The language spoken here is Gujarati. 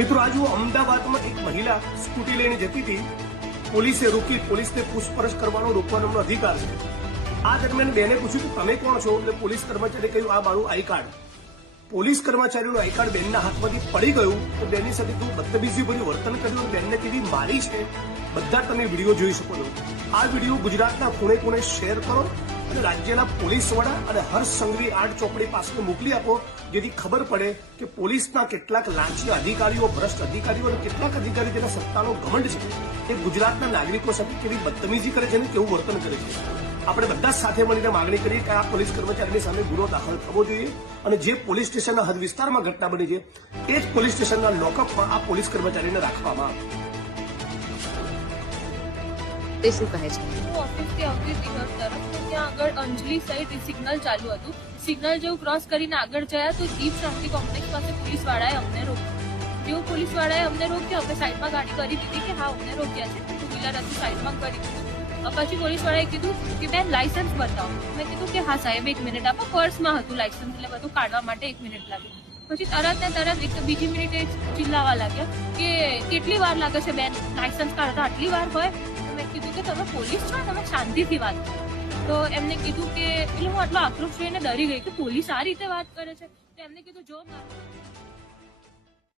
મિત્રો आज હું અમદાવાદમાં એક મહિલા સ્કૂટી લઈને જતી હતી, પોલીસે રોકી, પોલીસને પૂછપરછ કરવાનો રોકવાનો એમનો અધિકાર છે। આ દરમિયાન બેને પૂછ્યું કે તમે કોણ છો, એટલે પોલીસ કર્મચારીએ કહ્યું આ મારું આઈ કાર્ડ। પોલીસ કર્મચારીનું આઈ કાર્ડ બેનના હાથમાંથી પડી ગયું તો બેનની સાથે તું બદતમીજી ભર્યું વર્તન કર્યું, બેનને કીધી મારી છે। બધા તમે વિડીયો જોઈ શકો છો। આ વિડીયો ગુજરાતના ખૂણે ખૂણે શેર કરો અને રાજ્યના પોલીસ વડા અને હર્ષ સંઘવી આર્ટ ચોપડી પાસે મોકલી આપો, જેથી ખબર પડે કે પોલીસના કેટલાક લાંચી અધિકારીઓ, ભ્રષ્ટ અધિકારીઓ અને કેટલાક અધિકારી જેના સત્તાનો ઘમંડ છે એ ગુજરાતના નાગરિકો સાથે કેવી બદતમીજી કરે છે અને કેવું વર્તન કરે છે। આપણે બધા સાથે મળીને માંગણી કરીએ કે આ પોલીસ કર્મચારીની સામે ગુનો દાખલ થવો જોઈએ અને જે પોલીસ સ્ટેશનના હદ વિસ્તારમાં ઘટના બની છે એ જ પોલીસ સ્ટેશનના લોકઅપમાં આ પોલીસ કર્મચારીને રાખવામાં આવે। તે શું કહે છે? હું ઓફિસથી આવતી હતી ઘર તરફ, તો ત્યાં આગળ અંજલી સાઈડ સિગ્નલ ચાલુ હતું। સિગ્નલ જેવું ક્રોસ કરીને આગળ ગયા તો દીપ શાંતિ કોમ્પ્લેક્સ પાસે પોલીસવાળાએ અમને રોક્યા। જેવું પોલીસવાળાએ અમને રોક્યા, અમે સાઈડમાં ગાડી કરી દીધી કે હા અમને રોક્યા છે, ટુ વ્હીલર હતું સાઈડમાં કરી દીધું। પછી પોલીસવાળાએ કીધું કે બેન લાયસન્સ બતાવો। મેં કીધું કે હા સાહેબ 1 મિનિટ આપો, પર્સમાં હતું લાયસન્સ, એટલે બધું કાઢવા માટે 1 મિનિટ લાગી। પછી તરત ને તરત એક બીજી મિનિટે ચિલ્લાવા લાગ્યા કે કેટલી વાર લાગે છે બેન, લાયસન્સ કાઢતા આટલી વાર હોય? મેં કીધું કે તમે પોલીસ છો, તમે શાંતિથી વાત કરો। તો એમને કીધું કે એટલે હું આટલો આક્રોશ જોઈને ડરી ગઈ કે પોલીસ આ રીતે વાત કરે છે। તો એમને કીધું જો